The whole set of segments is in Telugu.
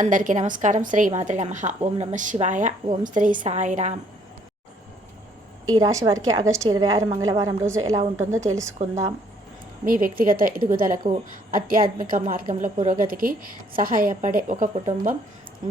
అందరికీ నమస్కారం. శ్రీమాత్రే నమః. ఓం నమ శివాయ. ఓం శ్రీ సాయిరామ్. ఈ రాశి వారికి ఆగస్టు 26 మంగళవారం రోజు ఎలా ఉంటుందో తెలుసుకుందాం. మీ వ్యక్తిగత ఎదుగుదలకు, ఆధ్యాత్మిక మార్గంలో పురోగతికి సహాయపడే ఒక కుటుంబం.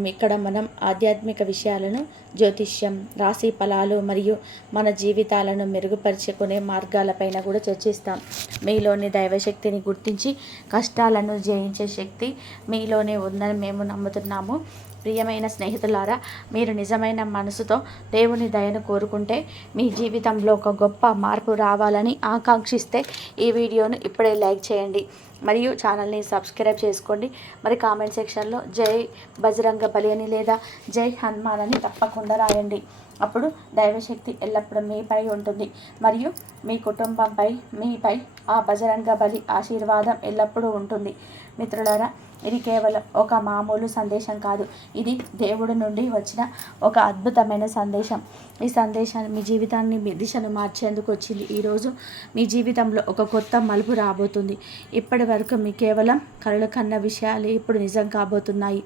ఇక్కడ మనం ఆధ్యాత్మిక విషయాలను, జ్యోతిష్యం, రాశి ఫలాలు మరియు మన జీవితాలను మెరుగుపరుచుకునే మార్గాలపైన కూడా చర్చిస్తాం. మీలోని దైవశక్తిని గుర్తించి కష్టాలను జయించే శక్తి మీలోనే ఉందని మేము నమ్ముతున్నాము. ప్రియమైన స్నేహితులారా, మీరు నిజమైన మనసుతో దేవుని దయను కోరుకుంటే, మీ జీవితంలో ఒక గొప్ప మార్పు రావాలని ఆకాంక్షిస్తే ఈ వీడియోను ఇప్పుడే లైక్ చేయండి మరియు ఛానల్ని సబ్స్క్రైబ్ చేసుకోండి. మరి కామెంట్ సెక్షన్లో జై బజరంగ బలి అని లేదా జై హనుమాన్ అని తప్పకుండా రాయండి. అప్పుడు దైవశక్తి ఎల్లప్పుడూ మీపై ఉంటుంది మరియు మీ కుటుంబంపై, మీపై ఆ బజరంగ బలి ఆశీర్వాదం ఎల్లప్పుడూ ఉంటుంది. మిత్రులారా, ఇది కేవలం ఒక మామూలు సందేశం కాదు. ఇది దేవుడి నుండి వచ్చిన ఒక అద్భుతమైన సందేశం. ఈ సందేశాన్ని మీ జీవితాన్ని, మీ దిశను మార్చేందుకు వచ్చింది. ఈరోజు మీ జీవితంలో ఒక కొత్త మలుపు రాబోతుంది. ఇప్పటి వరకు మీ కేవలం కలలు కన్న విషయాలు ఇప్పుడు నిజం కాబోతున్నాయి.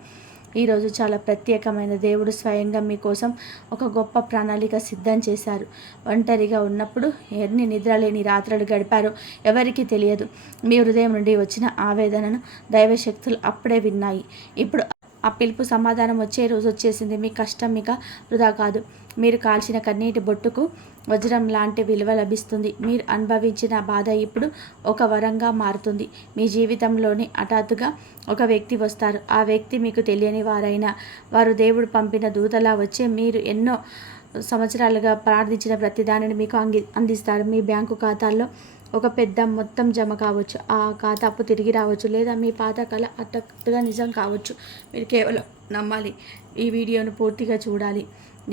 ఈరోజు చాలా ప్రత్యేకమైన. దేవుడు స్వయంగా మీకోసం ఒక గొప్ప ప్రణాళిక సిద్ధం చేశారు. ఒంటరిగా ఉన్నప్పుడు ఎన్ని నిద్రలేని రాత్రులు గడిపారో ఎవరికీ తెలియదు. మీ హృదయం నుండి వచ్చిన ఆవేదనను దైవశక్తులు అప్పుడే విన్నాయి. ఇప్పుడు ఆ పిలుపు సమాధానం వచ్చే రోజు వచ్చేసింది. మీ కష్టం ఇక వృధా కాదు. మీరు కాల్చిన కన్నీటి బొట్టుకు వజ్రం లాంటి విలువ లభిస్తుంది. మీరు అనుభవించిన బాధ ఇప్పుడు ఒక వరంగా మారుతుంది. మీ జీవితంలోని హఠాత్తుగా ఒక వ్యక్తి వస్తారు. ఆ వ్యక్తి మీకు తెలియని వారైనా వారు దేవుడు పంపిన దూతలా వచ్చి మీరు ఎన్నో సంవత్సరాలుగా ప్రార్థించిన ప్రతిదానిని మీకు అందిస్తారు. మీ బ్యాంకు ఖాతాల్లో ఒక పెద్ద మొత్తం జమ కావచ్చు. ఆ ఖాతా అప్పు తిరిగి రావచ్చు, లేదా మీ పాత కళ హఠాత్తుగా నిజం కావచ్చు. మీరు కేవలం నమ్మాలి. ఈ వీడియోను పూర్తిగా చూడాలి.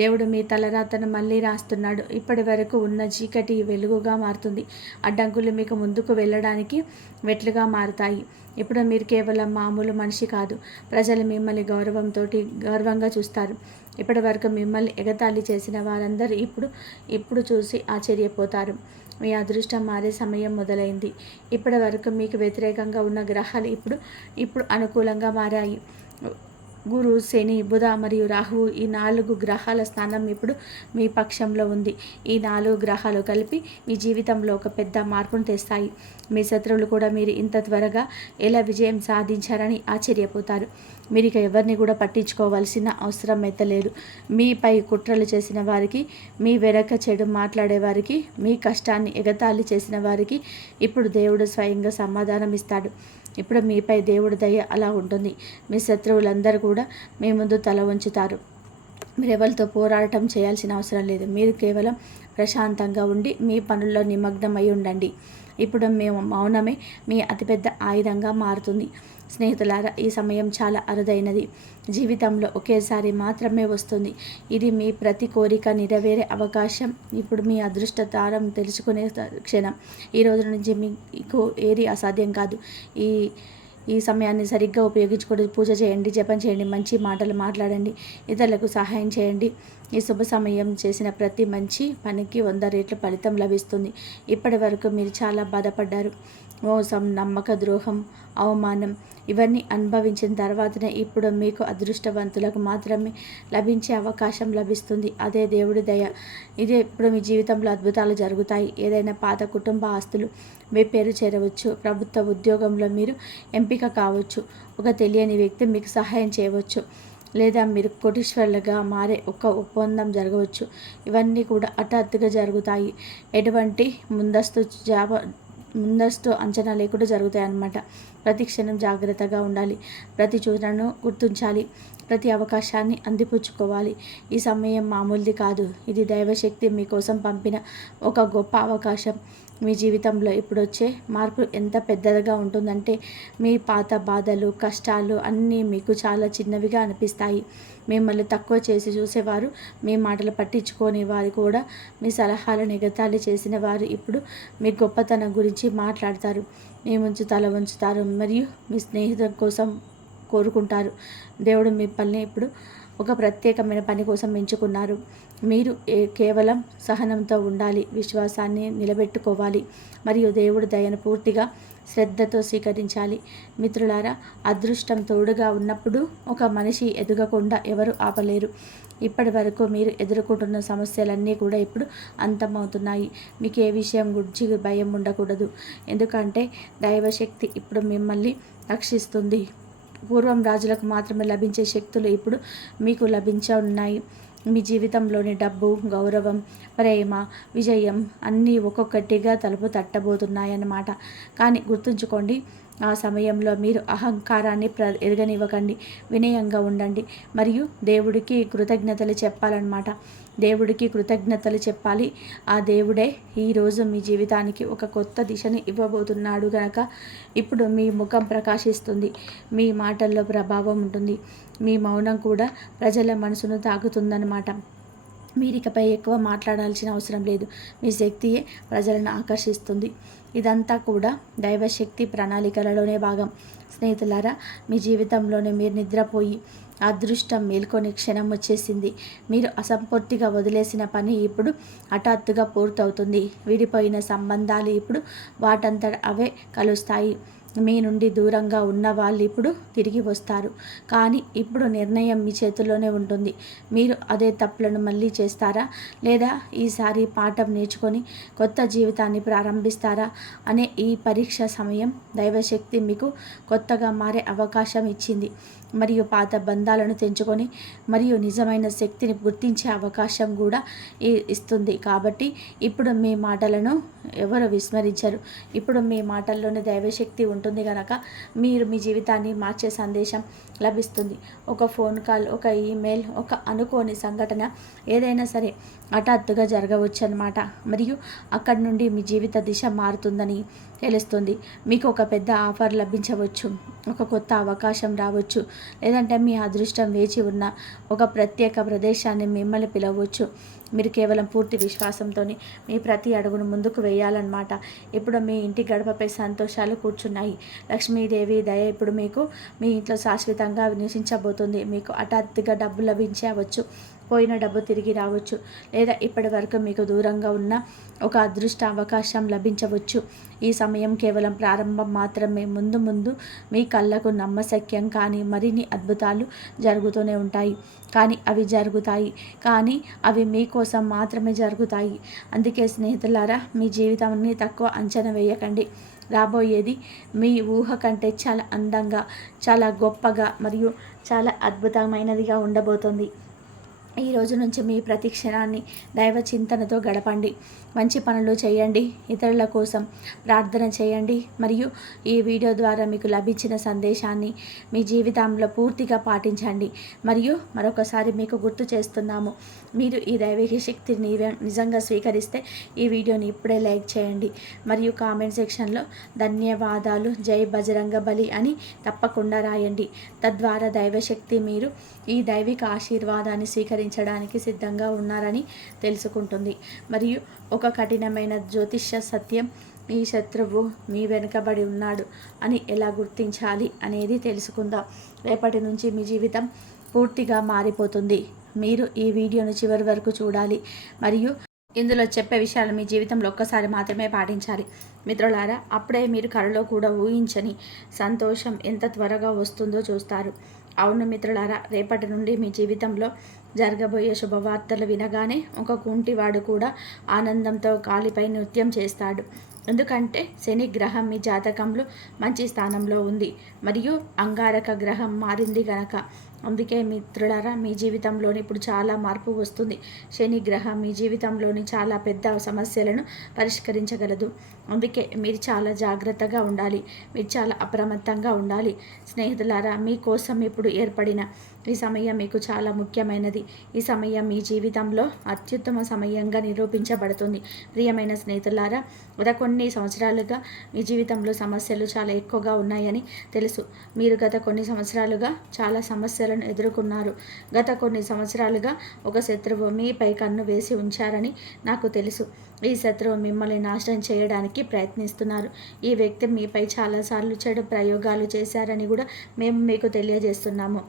దేవుడు మీ తలరాతను మళ్ళీ రాస్తున్నాడు. ఇప్పటి వరకు ఉన్న చీకటి వెలుగుగా మారుతుంది. అడ్డంకులు మీకు ముందుకు వెళ్ళడానికి మెట్లుగా మారుతాయి. ఇప్పుడు మీరు కేవలం మామూలు మనిషి కాదు. ప్రజలు మిమ్మల్ని గౌరవంగా చూస్తారు. ఇప్పటి వరకు మిమ్మల్ని ఎగతాళి చేసిన వారందరూ ఇప్పుడు చూసి ఆశ్చర్యపోతారు. మీ అదృష్టం మారే సమయం మొదలైంది. ఇప్పటి వరకు మీకు వ్యతిరేకంగా ఉన్న గ్రహాలు ఇప్పుడు అనుకూలంగా మారాయి. గురు, శని, బుధ మరియు రాహువు, ఈ 4 గ్రహాల స్థానం ఇప్పుడు మీ పక్షంలో ఉంది. ఈ 4 గ్రహాలు కలిపి మీ జీవితంలో ఒక పెద్ద మార్పును తెస్తాయి. మీ శత్రువులు కూడా మీరు ఇంత త్వరగా ఎలా విజయం సాధించారని ఆశ్చర్యపోతారు. మీరు ఇక ఎవరిని కూడా పట్టించుకోవాల్సిన అవసరం అయితే లేదు. మీపై కుట్రలు చేసిన వారికి, మీ వెనక చెడు మాట్లాడే వారికి, మీ కష్టాన్ని ఎగతాళి చేసిన వారికి ఇప్పుడు దేవుడు స్వయంగా సమాధానం ఇస్తాడు. ఇప్పుడు మీపై దేవుడి దయ అలా ఉంటుంది. మీ శత్రువులందరూ కూడా మీ ముందు తల వంచుతారు. మీరు ఎవరితో పోరాటం చేయాల్సిన అవసరం లేదు. మీరు కేవలం ప్రశాంతంగా ఉండి మీ పనుల్లో నిమగ్నమై ఉండండి. ఇప్పుడు మౌనమే మీ అతిపెద్ద ఆయుధంగా మారుతుంది. స్నేహితులారా, ఈ సమయం చాలా అరుదైనది. జీవితంలో ఒకేసారి మాత్రమే వస్తుంది. ఇది మీ ప్రతి కోరిక నెరవేరే అవకాశం. ఇప్పుడు మీ అదృష్ట తారం తెలుసుకునే క్షణం. ఈ రోజు నుంచి మీకు ఏది అసాధ్యం కాదు. ఈ సమయాన్ని సరిగ్గా ఉపయోగించుకొని పూజ చేయండి, జపం చేయండి, మంచి మాటలు మాట్లాడండి, ఇతరులకు సహాయం చేయండి. ఈ శుభ సమయం చేసిన ప్రతి మంచి పనికి 100 రెట్లు ఫలితం లభిస్తుంది. ఇప్పటి వరకు మీరు చాలా బాధపడ్డారు. మోసం, నమ్మక ద్రోహం, అవమానం ఇవన్నీ అనుభవించిన తర్వాతనే ఇప్పుడు మీకు అదృష్టవంతులకు మాత్రమే లభించే అవకాశం లభిస్తుంది. అదే దేవుడి దయ. ఇదే ఇప్పుడు మీ జీవితంలో అద్భుతాలు జరుగుతాయి. ఏదైనా పాత కుటుంబ ఆస్తులు మీ పేరు చేరవచ్చు. ప్రభుత్వ ఉద్యోగంలో మీరు ఎంపిక కావచ్చు. ఒక తెలియని వ్యక్తి మీకు సహాయం చేయవచ్చు, లేదా మీరు కోటీశ్వరులుగా మారే ఒక ఒప్పందం జరగవచ్చు. ఇవన్నీ కూడా హఠాత్తుగా జరుగుతాయి. ఎటువంటి ముందస్తు అంచనా లేకుండా జరుగుతాయి అన్నమాట. ప్రతి క్షణం జాగ్రత్తగా ఉండాలి. ప్రతి చోటను గుర్తించాలి. ప్రతి అవకాశాన్ని అందిపుచ్చుకోవాలి. ఈ సమయం మామూలుది కాదు. ఇది దైవశక్తి మీకోసం పంపిన ఒక గొప్ప అవకాశం. మీ జీవితంలో ఇప్పుడు వచ్చే మార్పు ఎంత పెద్దదిగా ఉంటుందంటే, మీ పాత బాధలు, కష్టాలు అన్నీ మీకు చాలా చిన్నవిగా అనిపిస్తాయి. మిమ్మల్ని తక్కువ చేసి చూసేవారు, మీ మాటలు పట్టించుకోని వారు కూడా, మీ సలహాలను ఎగతాళి చేసిన వారు ఇప్పుడు మీ గొప్పతనం గురించి మాట్లాడతారు. మీ ముందు తల వంచుతారు మరియు మీ స్నేహితుల కోసం కోరుకుంటారు. దేవుడు మిమ్మల్ని ఇప్పుడు ఒక ప్రత్యేకమైన పని కోసం ఎంచుకున్నారు. మీరు కేవలం సహనంతో ఉండాలి, విశ్వాసాన్ని నిలబెట్టుకోవాలి మరియు దేవుడి దయను పూర్తిగా శ్రద్ధతో స్వీకరించాలి. మిత్రులారా, అదృష్టం తోడుగా ఉన్నప్పుడు ఒక మనిషి ఎదగకుండా ఎవరు ఆపలేరు. ఇప్పటి వరకు మీరు ఎదుర్కొంటున్న సమస్యలన్నీ కూడా ఇప్పుడు అంతమవుతున్నాయి. మీకు ఏ విషయం గురించి భయం ఉండకూడదు. ఎందుకంటే దైవశక్తి ఇప్పుడు మిమ్మల్ని రక్షిస్తుంది. పూర్వం రాజులకు మాత్రమే లభించే శక్తులు ఇప్పుడు మీకు లభించనున్నాయి. మీ జీవితంలోని డబ్బు, గౌరవం, ప్రేమ, విజయం అన్నీ ఒక్కొక్కటిగా తలుపు తట్టబోతున్నాయన్నమాట. కానీ గుర్తుంచుకోండి, ఆ సమయంలో మీరు అహంకారాన్ని ఎరగనివ్వకండి. వినయంగా ఉండండి మరియు దేవుడికి కృతజ్ఞతలు చెప్పాలన్నమాట. దేవుడికి కృతజ్ఞతలు చెప్పాలి. ఆ దేవుడే ఈరోజు మీ జీవితానికి ఒక కొత్త దిశని ఇవ్వబోతున్నాడు గనక ఇప్పుడు మీ ముఖం ప్రకాశిస్తుంది. మీ మాటల్లో ప్రభావం ఉంటుంది. మీ మౌనం కూడా ప్రజల మనసును తాకుతుందన్నమాట. మీరికపై ఎక్కువ మాట్లాడాల్సిన అవసరం లేదు. మీ శక్తియే ప్రజలను ఆకర్షిస్తుంది. ఇదంతా కూడా దైవశక్తి ప్రణాళికలలోనే భాగం. స్నేహితులారా, మీ జీవితంలోనే మీరు నిద్రపోయి అదృష్టం మేల్కొని క్షణం వచ్చేసింది. మీరు అసంపూర్తిగా వదిలేసిన పని ఇప్పుడు హఠాత్తుగా పూర్తవుతుంది. విడిపోయిన సంబంధాలు ఇప్పుడు వాటంతట అవే కలుస్తాయి. మీ నుండి దూరంగా ఉన్న వాళ్ళు ఇప్పుడు తిరిగి వస్తారు. కానీ ఇప్పుడు నిర్ణయం మీ చేతుల్లోనే ఉంటుంది. మీరు అదే తప్పులను మళ్ళీ చేస్తారా, లేదా ఈసారి పాఠం నేర్చుకొని కొత్త జీవితాన్ని ప్రారంభిస్తారా అనే ఈ పరీక్ష సమయం దైవశక్తి మీకు కొత్తగా మారే అవకాశం ఇచ్చింది. మరియు పాత బంధాలను తెంచుకొని మరియు నిజమైన శక్తిని గుర్తించే అవకాశం కూడా ఇస్తుంది. కాబట్టి ఇప్పుడు మీ మాటలను ఎవరు విస్మరించరు. ఇప్పుడు మీ మాటల్లోనే దైవశక్తి ఉంటుంది కనుక మీరు మీ జీవితాన్ని మార్చే సందేశం లభిస్తుంది. ఒక ఫోన్ కాల్, ఒక ఈమెయిల్, ఒక అనుకోని సంఘటన ఏదైనా సరే హఠాత్తుగా జరగవచ్చు అన్నమాట. మరియు అక్కడి నుండి మీ జీవిత దిశ మారుతుందని తెలుస్తుంది. మీకు ఒక పెద్ద ఆఫర్ లభించవచ్చు, ఒక కొత్త అవకాశం రావచ్చు, లేదంటే మీ అదృష్టం వేచి ఉన్న ఒక ప్రత్యేక ప్రదేశాన్ని మిమ్మల్ని పిలవచ్చు. మీరు కేవలం పూర్తి విశ్వాసంతో మీ ప్రతి అడుగును ముందుకు వేయాలన్నమాట. ఇప్పుడు మీ ఇంటి గడపపై సంతోషాలు కూర్చున్నాయి. లక్ష్మీదేవి దయ ఇప్పుడు మీకు మీ ఇంట్లో శాశ్వతంగా నివసించబోతుంది. మీకు హఠాత్తుగా డబ్బు లభించవచ్చు, పోయిన డబ్బు తిరిగి రావచ్చు, లేదా ఇప్పటి వరకు మీకు దూరంగా ఉన్న ఒక అదృష్ట అవకాశం లభించవచ్చు. ఈ సమయం కేవలం ప్రారంభం మాత్రమే. ముందు ముందు మీ కళ్ళకు నమ్మశక్యం కానీ మరిన్ని అద్భుతాలు జరుగుతూనే ఉంటాయి. కానీ అవి మీకోసం మాత్రమే జరుగుతాయి. అందుకే స్నేహితులారా, మీ జీవితాన్ని తక్కువ అంచనా వేయకండి. రాబోయేది మీ ఊహ కంటే చాలా అందంగా, చాలా గొప్పగా మరియు చాలా అద్భుతమైనదిగా ఉండబోతుంది. ఈ రోజు నుంచి మీ ప్రతి క్షణాన్ని దైవ చింతనతో గడపండి. మంచి పనులు చేయండి, ఇతరుల కోసం ప్రార్థన చేయండి మరియు ఈ వీడియో ద్వారా మీకు లభించిన సందేశాన్ని మీ జీవితంలో పూర్తిగా పాటించండి. మరియు మరొకసారి మీకు గుర్తు చేస్తున్నాము, మీరు ఈ దైవిక శక్తిని నిజంగా స్వీకరిస్తే ఈ వీడియోని ఇప్పుడే లైక్ చేయండి మరియు కామెంట్ సెక్షన్లో ధన్యవాదాలు, జై బజరంగ బలి అని తప్పకుండా రాయండి. తద్వారా దైవశక్తి మీరు ఈ దైవిక ఆశీర్వాదాన్ని స్వీకరించడానికి సిద్ధంగా ఉన్నారని తెలుసుకుంటుంది. మరియు ఒక కఠినమైన జ్యోతిష్య సత్యం, ఈ శత్రువు మీ వెనుకబడి ఉన్నాడు అని ఎలా గుర్తించాలి అనేది తెలుసుకుందాం. రేపటి నుంచి మీ జీవితం పూర్తిగా మారిపోతుంది. మీరు ఈ వీడియోను చివరి వరకు చూడాలి మరియు ఇందులో చెప్పే విషయాలు మీ జీవితంలో ఒక్కసారి మాత్రమే పాటించాలి. మిత్రులారా, అప్పుడే మీరు కలలో కూడా ఊహించని సంతోషం ఎంత త్వరగా వస్తుందో చూస్తారు. అవును మిత్రులారా, రేపటి నుండి మీ జీవితంలో జరగబోయే శుభవార్తలు వినగానే ఒక కుంటివాడు కూడా ఆనందంతో కాలిపై నృత్యం చేస్తాడు. ఎందుకంటే శని గ్రహం మీ జాతకంలో మంచి స్థానంలో ఉంది మరియు అంగారక గ్రహం మారింది గనక. అందుకే మిత్రులారా, మీ జీవితంలోని ఇప్పుడు చాలా మార్పు వస్తుంది. శని గ్రహం మీ జీవితంలోని చాలా పెద్ద సమస్యలను పరిష్కరించగలదు. అందుకే మీరు చాలా జాగ్రత్తగా ఉండాలి, మీరు చాలా అప్రమత్తంగా ఉండాలి. స్నేహితులారా, మీకోసం ఇప్పుడు ఏర్పడిన ఈ సమయం మీకు చాలా ముఖ్యమైనది. ఈ సమయం మీ జీవితంలో అత్యుత్తమ సమయంగా నిరూపించబడుతుంది. ప్రియమైన స్నేహితులారా, గత కొన్ని సంవత్సరాలుగా మీ జీవితంలో సమస్యలు చాలా ఎక్కువగా ఉన్నాయని తెలుసు. మీరు గత కొన్ని సంవత్సరాలుగా చాలా సమస్యలను ఎదుర్కొన్నారు. గత కొన్ని సంవత్సరాలుగా ఒక శత్రువు మీపై కన్ను వేసి ఉంచారని నాకు తెలుసు. ఈ శత్రువు మిమ్మల్ని నాశనం చేయడానికి ప్రయత్నిస్తున్నారు. ఈ వ్యక్తి మీపై చాలాసార్లు చెడు ప్రయోగాలు చేశారని కూడా మేము మీకు తెలియజేస్తున్నాము.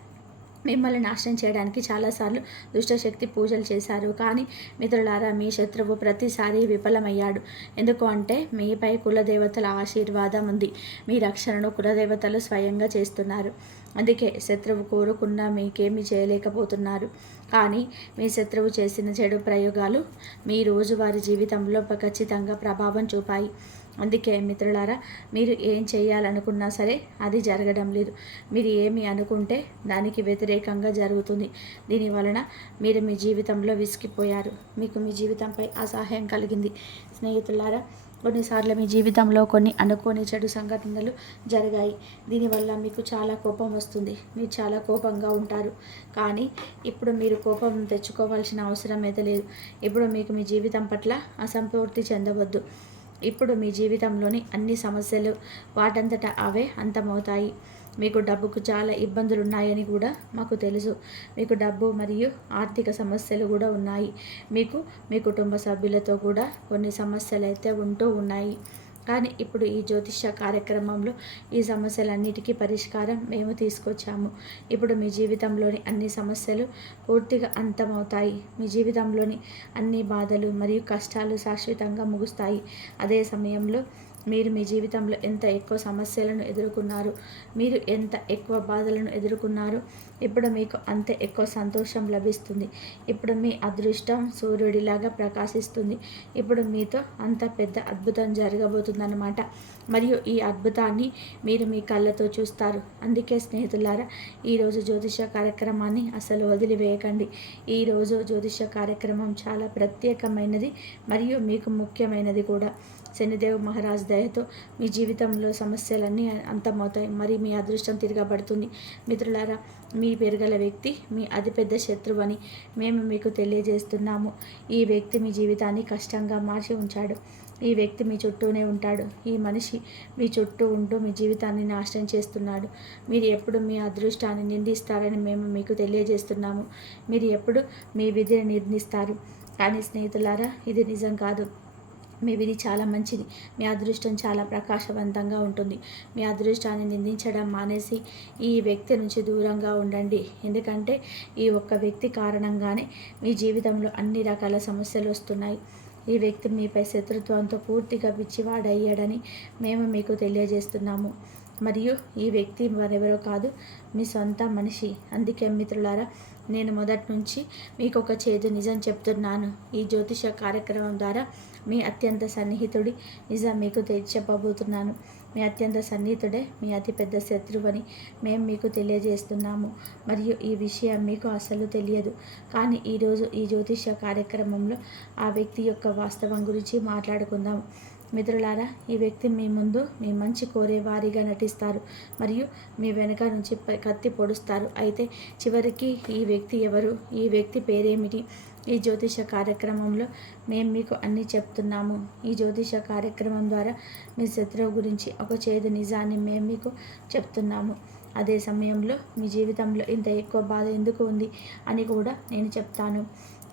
మిమ్మల్ని నాశనం చేయడానికి చాలాసార్లు దుష్టశక్తి పూజలు చేశారు. కానీ మిత్రులారా, మీ శత్రువు ప్రతిసారి విఫలమయ్యాడు. ఎందుకు అంటే మీపై కులదేవతల ఆశీర్వాదం ఉంది. మీ రక్షణను కులదేవతలు స్వయంగా చేస్తున్నారు. అందుకే శత్రువు కోరుకున్నా మీకేమీ చేయలేకపోతున్నారు. కానీ మీ శత్రువు చేసిన చెడు ప్రయోగాలు మీ రోజువారీ జీవితంలో ఖచ్చితంగా ప్రభావం చూపాయి. అందుకే మిత్రులారా, మీరు ఏం చేయాలనుకున్నా సరే అది జరగడం లేదు. మీరు ఏమి అనుకుంటే దానికి వ్యతిరేకంగా జరుగుతుంది. దీనివలన మీరు మీ జీవితంలో విసిగిపోయారు. మీకు మీ జీవితంపై అసహ్యం కలిగింది. స్నేహితులారా, కొన్నిసార్లు మీ జీవితంలో కొన్ని అనుకోని చెడు సంఘటనలు జరిగాయి. దీనివల్ల మీకు చాలా కోపం వస్తుంది. మీరు చాలా కోపంగా ఉంటారు. కానీ ఇప్పుడు మీరు కోపం తెచ్చుకోవాల్సిన అవసరం అయితే లేదు. ఇప్పుడు మీకు మీ జీవితం పట్ల అసంతృప్తి చెందవద్దు. ఇప్పుడు మీ జీవితంలోని అన్ని సమస్యలు వాటంతట అవే అంతమవుతాయి. మీకు డబ్బుకు చాలా ఇబ్బందులు ఉన్నాయని కూడా మాకు తెలుసు. మీకు డబ్బు మరియు ఆర్థిక సమస్యలు కూడా ఉన్నాయి. మీకు మీ కుటుంబ సభ్యులతో కూడా కొన్ని సమస్యలు అయితే ఉంటూ ఉన్నాయి. కానీ ఇప్పుడు ఈ జ్యోతిష్య కార్యక్రమంలో ఈ సమస్యలన్నిటికీ పరిష్కారం మేము తీసుకొచ్చాము. ఇప్పుడు మీ జీవితంలోని అన్ని సమస్యలు పూర్తిగా అంతమవుతాయి. మీ జీవితంలోని అన్ని బాధలు మరియు కష్టాలు శాశ్వతంగా ముగుస్తాయి. అదే సమయంలో మీరు మీ జీవితంలో ఎంత ఎక్కువ సమస్యలను ఎదుర్కొన్నారు, మీరు ఎంత ఎక్కువ బాధలను ఎదుర్కొన్నారు, ఇప్పుడు మీకు అంత ఎక్కువ సంతోషం లభిస్తుంది. ఇప్పుడు మీ అదృష్టం సూర్యుడిలాగా ప్రకాశిస్తుంది. ఇప్పుడు మీతో అంత పెద్ద అద్భుతం జరగబోతుందన్నమాట. మరియు ఈ అద్భుతాన్ని మీరు మీ కళ్ళతో చూస్తారు. అందుకే స్నేహితులారా, ఈరోజు జ్యోతిష కార్యక్రమాన్ని అసలు వదిలివేయకండి. ఈరోజు జ్యోతిష కార్యక్రమం చాలా ప్రత్యేకమైనది మరియు మీకు ముఖ్యమైనది కూడా. శనిదేవ్ మహారాజ్ దయతో మీ జీవితంలో సమస్యలన్నీ అంతమవుతాయి. మరి మీ అదృష్టం తిరగబడుతుంది. మిత్రులారా, మీ పెరగల వ్యక్తి మీ అతిపెద్ద శత్రువు అని మేము మీకు తెలియజేస్తున్నాము. ఈ వ్యక్తి మీ జీవితాన్ని కష్టంగా మార్చి ఉంచాడు. ఈ వ్యక్తి మీ చుట్టూనే ఉంటాడు. ఈ మనిషి మీ చుట్టూ ఉంటూ మీ జీవితాన్ని నాశనం చేస్తున్నాడు. మీరు ఎప్పుడు మీ అదృష్టాన్ని నిందిస్తారని మేము మీకు తెలియజేస్తున్నాము. మీరు ఎప్పుడు మీ విధిని నిర్ణయిస్తారు. కానీ స్నేహితులారా, ఇది నిజం కాదు. మీ విధి చాలా మంచిది. మీ అదృష్టం చాలా ప్రకాశవంతంగా ఉంటుంది. మీ అదృష్టాన్ని నిందించడం మానేసి ఈ వ్యక్తి నుంచి దూరంగా ఉండండి. ఎందుకంటే ఈ ఒక్క వ్యక్తి కారణంగానే మీ జీవితంలో అన్ని రకాల సమస్యలు వస్తున్నాయి. ఈ వ్యక్తి మీపై శత్రుత్వంతో పూర్తిగా పిచ్చివాడయ్యాడని మేము మీకు తెలియజేస్తున్నాము. మరియు ఈ వ్యక్తి మరెవరో కాదు, మీ సొంత మనిషి. అందుకే మిత్రులారా, నేను మొదటి నుంచి మీకు ఒక చేదు నిజం చెప్తున్నాను. ఈ జ్యోతిష కార్యక్రమం ద్వారా మీ అత్యంత సన్నిహితుడి నిజం మీకు చెప్పబోతున్నాను. మీ అత్యంత సన్నిహితుడే మీ అతిపెద్ద శత్రువని మేము మీకు తెలియజేస్తున్నాము. మరియు ఈ విషయం మీకు అసలు తెలియదు. కానీ ఈరోజు ఈ జ్యోతిష కార్యక్రమంలో ఆ వ్యక్తి యొక్క వాస్తవం గురించి మాట్లాడుకుందాం. మిత్రులారా, ఈ వ్యక్తి మీ ముందు మీ మంచి కోరే వారిగా నటిస్తారు మరియు మీ వెనక నుంచి కత్తి పొడుస్తారు. అయితే చివరికి ఈ వ్యక్తి ఎవరు, ఈ వ్యక్తి పేరేమిటి? ఈ జ్యోతిష కార్యక్రమంలో మేము మీకు అన్నీ చెప్తున్నాము. ఈ జ్యోతిష కార్యక్రమం ద్వారా మీ శత్రువు గురించి ఒక చేదు నిజాన్ని మేము మీకు చెప్తున్నాము. అదే సమయంలో మీ జీవితంలో ఇంత ఎక్కువ బాధ ఎందుకు ఉంది అని కూడా నేను చెప్తాను.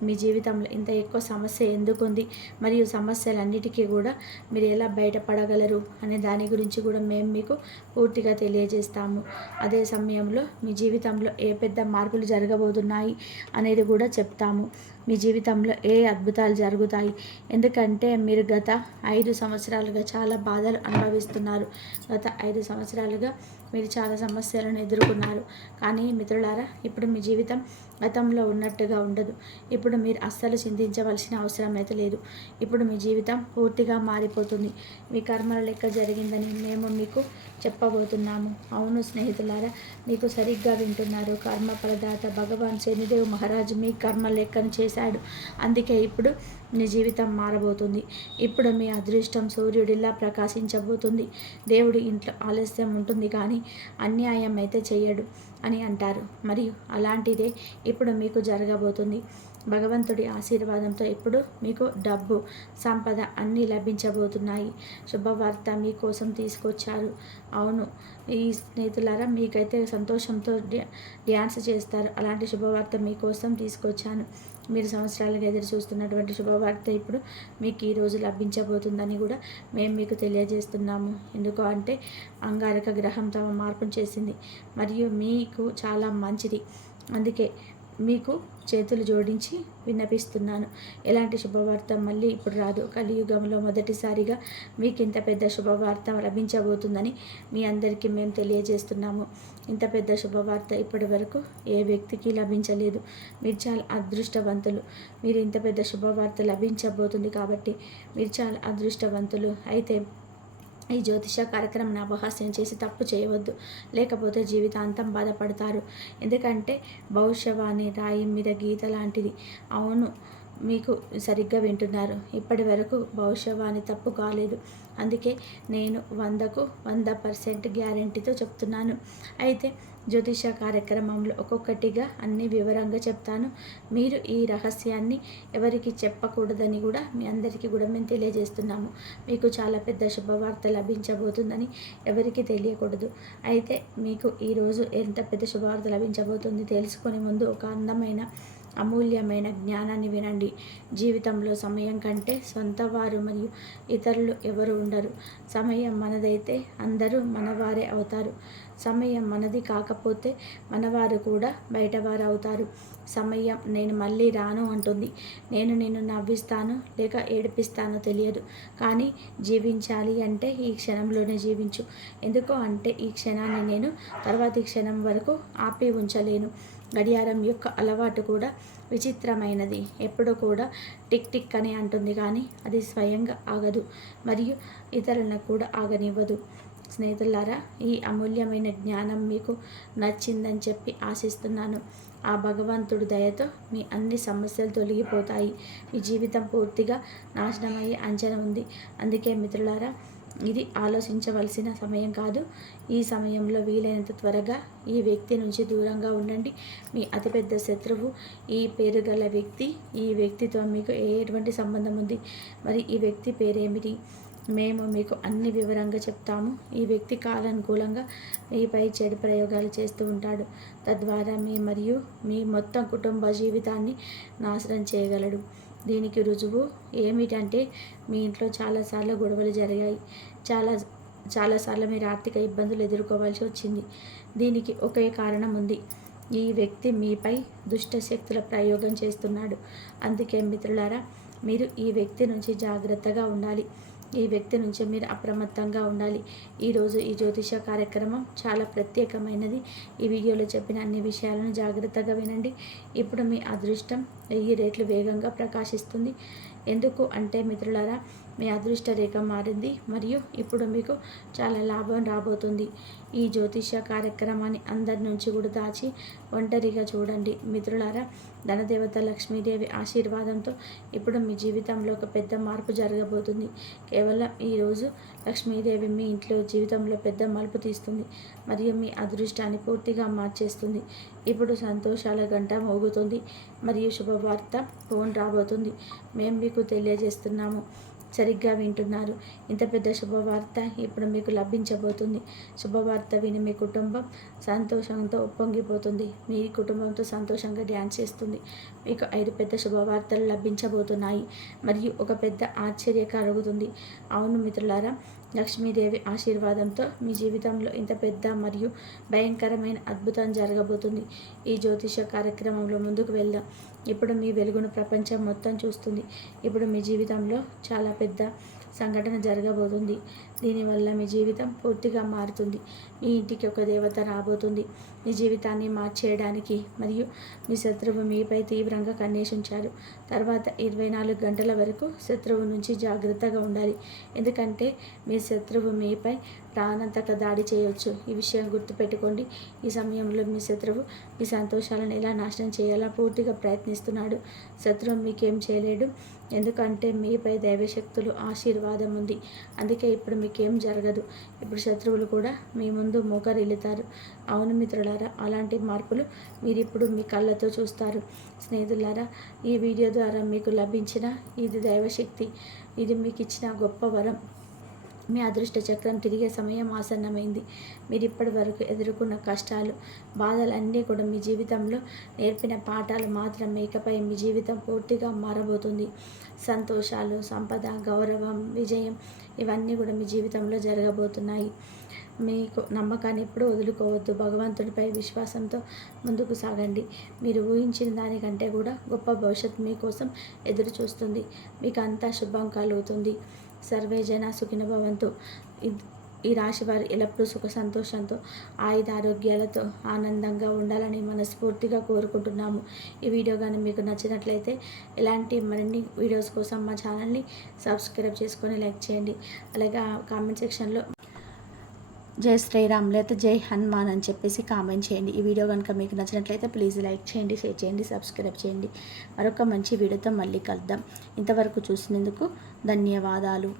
మీ జీవితంలో ఇంత ఎక్కువ సమస్య ఎందుకుంది మరియు సమస్యలన్నిటికీ కూడా మీరు ఎలా బయటపడగలరు అనే దాని గురించి కూడా మేము మీకు పూర్తిగా తెలియజేస్తాము. అదే సమయంలో మీ జీవితంలో ఏ పెద్ద మార్పులు జరగబోతున్నాయి అనేది కూడా చెప్తాము. మీ జీవితంలో ఏ అద్భుతాలు జరుగుతాయి. ఎందుకంటే మీరు గత 5 సంవత్సరాలుగా చాలా బాధలు అనుభవిస్తున్నారు. గత 5 సంవత్సరాలుగా మీరు చాలా సమస్యలను ఎదుర్కొన్నారు. కానీ మిత్రులారా, ఇప్పుడు మీ జీవితం గతంలో ఉన్నట్టుగా ఉండదు. ఇప్పుడు మీరు అస్సలు చింతించవలసిన అవసరం అయితే లేదు. ఇప్పుడు మీ జీవితం పూర్తిగా మారిపోతుంది. మీ కర్మల లెక్క జరిగిందని మేము మీకు చెప్పబోతున్నాము. అవును స్నేహితులారా, మీకు సరిగ్గా వింటున్నారు. కర్మ ప్రదాత భగవాన్ శనిదేవ్ మహారాజు మీ కర్మ లెక్కను చేశాడు. అందుకే ఇప్పుడు మీ జీవితం మారబోతుంది. ఇప్పుడు మీ అదృష్టం సూర్యుడిలా ప్రకాశించబోతుంది. దేవుడి ఇంట్లో ఆలస్యం ఉంటుంది కానీ అన్యాయం అయితే చెయ్యడు అని అంటారు. మరియు అలాంటిదే ఇప్పుడు మీకు జరగబోతుంది. భగవంతుడి ఆశీర్వాదంతో ఇప్పుడు మీకు డబ్బు, సంపద అన్నీ లభించబోతున్నాయి. శుభవార్త మీకోసం తీసుకొచ్చారు. అవును ఈ స్నేహితులారా, మీకైతే సంతోషంతో డ్యాన్స్ చేస్తారు. అలాంటి శుభవార్త మీకోసం తీసుకొచ్చాను. మీరు సంవత్సరాలుగా ఎదురు చూస్తున్నటువంటి శుభవార్త శుభవార్త ఇప్పుడు మీకు ఈరోజు లభించబోతుందని కూడా మేము మీకు తెలియజేస్తున్నాము. ఎందుకు అంటే అంగారక గ్రహం తమ మార్పును చేసింది మరియు మీకు చాలా మంచిది. అందుకే మీకు చేతులు జోడించి విన్నపిస్తున్నాను. ఎలాంటి శుభవార్త మళ్ళీ ఇప్పుడు రాదు. కలియుగంలో మొదటిసారిగా మీకు ఇంత పెద్ద శుభవార్త లభించబోతుందని మీ అందరికీ మేము తెలియజేస్తున్నాము. ఇంత పెద్ద శుభవార్త ఇప్పటి వరకు ఏ వ్యక్తికి లభించలేదు. మీరు చాలా అదృష్టవంతులు. మీరు ఇంత పెద్ద శుభవార్త లభించబోతుంది కాబట్టి మీరు చాలా అదృష్టవంతులు. అయితే ఈ జ్యోతిష కార్యక్రమం అపహాస్యం చేసి తప్పు చేయవద్దు, లేకపోతే జీవితాంతం బాధపడతారు. ఎందుకంటే భవిష్యవాణి రాయి మీద గీత లాంటిది. అవును, మీకు సరిగ్గా వింటున్నారు. ఇప్పటి వరకు భవిష్యవాణి తప్పు కాలేదు. అందుకే నేను 100కు 100% గ్యారంటీతో చెప్తున్నాను. అయితే జ్యోతిష కార్యక్రమంలో ఒక్కొక్కటిగా అన్ని వివరంగా చెప్తాను. మీరు ఈ రహస్యాన్ని ఎవరికి చెప్పకూడదని కూడా మీ అందరికీ కూడా మేము తెలియజేస్తున్నాము. మీకు చాలా పెద్ద శుభవార్త లభించబోతుందని ఎవరికి తెలియకూడదు. అయితే మీకు ఈరోజు ఎంత పెద్ద శుభవార్త లభించబోతుంది తెలుసుకునే ముందు ఒక అందమైన అమూల్యమైన జ్ఞానాన్ని వినండి. జీవితంలో సమయం కంటే సొంత వారు మరియు ఇతరులు ఎవరు ఉండరు. సమయం మనదైతే అందరూ మనవారే అవుతారు. సమయం మనది కాకపోతే మనవారు కూడా బయటవారు అవుతారు. సమయం నేను మళ్ళీ రాను అంటుంది. నేను నిన్ను నవ్విస్తాను లేక ఏడిపిస్తానో తెలియదు, కానీ జీవించాలి అంటే ఈ క్షణంలోనే జీవించు. ఎందుకో అంటే ఈ క్షణాన్ని నేను తర్వాతి క్షణం వరకు ఆపి ఉంచలేను. గడియారం యొక్క అలవాటు కూడా విచిత్రమైనది. ఎప్పుడు కూడా టిక్ టిక్ అని అంటుంది, కానీ అది స్వయంగా ఆగదు మరియు ఇతరులను కూడా ఆగనివ్వదు. స్నేహితులారా, ఈ అమూల్యమైన జ్ఞానం మీకు నచ్చిందని చెప్పి ఆశిస్తున్నాను. ఆ భగవంతుడి దయతో మీ అన్ని సమస్యలు తొలగిపోతాయి. మీ జీవితం పూర్తిగా నాశనమయ్యే అంచనా ఉంది. అందుకే మిత్రులారా, ఇది ఆలోచించవలసిన సమయం కాదు. ఈ సమయంలో వీలైనంత త్వరగా ఈ వ్యక్తి నుంచి దూరంగా ఉండండి. మీ అతిపెద్ద శత్రువు ఈ పేరు గల వ్యక్తి. ఈ వ్యక్తితో మీకు ఎటువంటి సంబంధం ఉంది? మరి ఈ వ్యక్తి పేరేమిటి? మేము మీకు అన్ని వివరంగా చెప్తాము. ఈ వ్యక్తి కాలానుకూలంగా మీపై చెడు ప్రయోగాలు చేస్తూ ఉంటాడు. తద్వారా మీ మరియు మీ మొత్తం కుటుంబ జీవితాన్ని నాశనం చేయగలడు. దీనికి రుజువు ఏమిటంటే మీ ఇంట్లో చాలాసార్లు గొడవలు జరిగాయి. చాలాసార్లు మీరు ఆర్థిక ఇబ్బందులు ఎదుర్కోవాల్సి వచ్చింది. దీనికి ఒకే కారణం ఉంది. ఈ వ్యక్తి మీపై దుష్ట శక్తుల ప్రయోగం చేస్తున్నాడు. అందుకే మిత్రులారా, మీరు ఈ వ్యక్తి నుంచి జాగ్రత్తగా ఉండాలి. ఈ వ్యక్తి నుంచి మీరు అప్రమత్తంగా ఉండాలి. ఈరోజు ఈ జ్యోతిష కార్యక్రమం చాలా ప్రత్యేకమైనది. ఈ వీడియోలో చెప్పిన అన్ని విషయాలను జాగ్రత్తగా వినండి. ఇప్పుడు మీ అదృష్టం 1000 రెట్లు వేగంగా ప్రకాశిస్తుంది. ఎందుకు అంటే మిత్రులారా, మీ అదృష్ట రేఖ మారింది మరియు ఇప్పుడు మీకు చాలా లాభం రాబోతుంది. ఈ జ్యోతిష కార్యక్రమాన్ని అందరి నుంచి కూడా దాచి ఒంటరిగా చూడండి. మిత్రులారా, ధనదేవత లక్ష్మీదేవి ఆశీర్వాదంతో ఇప్పుడు మీ జీవితంలో ఒక పెద్ద మార్పు జరగబోతుంది. కేవలం ఈరోజు లక్ష్మీదేవి మీ ఇంట్లో జీవితంలో పెద్ద మలుపు తీస్తుంది మరియు మీ అదృష్టాన్ని పూర్తిగా మార్చేస్తుంది. ఇప్పుడు సంతోషాల గంట మోగుతుంది మరియు శుభవార్త ఫోన్ రాబోతుంది. మేము మీకు తెలియజేస్తున్నాము. సరిగ్గా వింటున్నారు. ఇంత పెద్ద శుభవార్త ఇప్పుడు మీకు లభించబోతుంది. శుభవార్త విని మీ కుటుంబం సంతోషంతో ఉప్పొంగిపోతుంది. మీ కుటుంబంతో సంతోషంగా డ్యాన్స్ చేస్తుంది. మీకు 5 పెద్ద శుభవార్తలు లభించబోతున్నాయి మరియు ఒక పెద్ద ఆశ్చర్య కలుగుతుంది. అవును మిత్రులారా, లక్ష్మీదేవి ఆశీర్వాదంతో మీ జీవితంలో ఇంత పెద్ద మరియు భయంకరమైన అద్భుతం జరగబోతుంది. ఈ జ్యోతిష కార్యక్రమంలో ముందుకు వెళ్దాం. ఇప్పుడు మీ వెలుగును ప్రపంచం మొత్తం చూస్తుంది. ఇప్పుడు మీ జీవితంలో చాలా పెద్ద సంఘటన జరగబోతుంది. దీనివల్ల మీ జీవితం పూర్తిగా మారుతుంది. మీ ఇంటికి ఒక దేవత రాబోతుంది మీ జీవితాన్ని మార్చేయడానికి. మరియు మీ శత్రువు మీపై తీవ్రంగా కన్నేషించారు. తర్వాత 24 గంటల వరకు శత్రువు నుంచి జాగ్రత్తగా ఉండాలి. ఎందుకంటే మీ శత్రువు మీపై ప్రాణాంతక దాడి చేయవచ్చు. ఈ విషయం గుర్తుపెట్టుకోండి. ఈ సమయంలో మీ శత్రువు మీ సంతోషాలను ఎలా నాశనం చేయాలో పూర్తిగా ప్రయత్నిస్తున్నాడు. శత్రువు మీకేం చేయలేడు, ఎందుకంటే మీపై దైవశక్తులు ఆశీర్వాదం ఉంది. అందుకే ఇప్పుడు మీకేం జరగదు. ఇప్పుడు శత్రువులు కూడా మీ ముందు మోకరిల్లుతారు. అవును మిత్రులారా, అలాంటి మార్పులు మీరు ఇప్పుడు మీ కళ్ళతో చూస్తారు. స్నేహితులారా, ఈ వీడియో ద్వారా మీకు లభించిన ఇది దైవశక్తి. ఇది మీకు ఇచ్చిన గొప్ప వరం. మీ అదృష్ట చక్రం తిరిగే సమయం ఆసన్నమైంది. మీరు ఇప్పటి వరకు ఎదుర్కొన్న కష్టాలు, బాధలన్నీ కూడా మీ జీవితంలో నేర్పిన పాఠాలు మాత్రమే. ఇకపై మీ జీవితం పూర్తిగా మారబోతుంది. సంతోషాలు, సంపద, గౌరవం, విజయం ఇవన్నీ కూడా మీ జీవితంలో జరగబోతున్నాయి. మీకు నమ్మకాన్ని ఎప్పుడూ వదులుకోవద్దు. భగవంతుడిపై విశ్వాసంతో ముందుకు సాగండి. మీరు ఊహించిన దానికంటే కూడా గొప్ప భవిష్యత్తు మీకోసం ఎదురు చూస్తుంది. మీకు అంతా శుభం కలుగుతుంది. సర్వే జన సుఖినో భవంతు. ఈ రాశి వారు ఎల్లప్పుడూ సుఖ సంతోషంతో, ఆయుధ ఆరోగ్యాలతో ఆనందంగా ఉండాలని మనస్ఫూర్తిగా కోరుకుంటున్నాము. ఈ వీడియో కానీ మీకు నచ్చినట్లయితే ఇలాంటి మరిన్ని వీడియోస్ కోసం మా ఛానల్ని సబ్స్క్రైబ్ చేసుకొని లైక్ చేయండి. అలాగే కామెంట్ సెక్షన్లో జై శ్రీరామ్ లేదా జై హనుమాన్ అని చెప్పేసి కామెంట్ చేయండి. ఈ వీడియో కనుక మీకు నచ్చినట్లయితే ప్లీజ్ లైక్ చేయండి, షేర్ చేయండి, సబ్స్క్రైబ్ చేయండి. మరొక మంచి వీడియోతో మళ్ళీ కలుద్దాం. ఇంతవరకు చూసినందుకు ధన్యవాదాలు.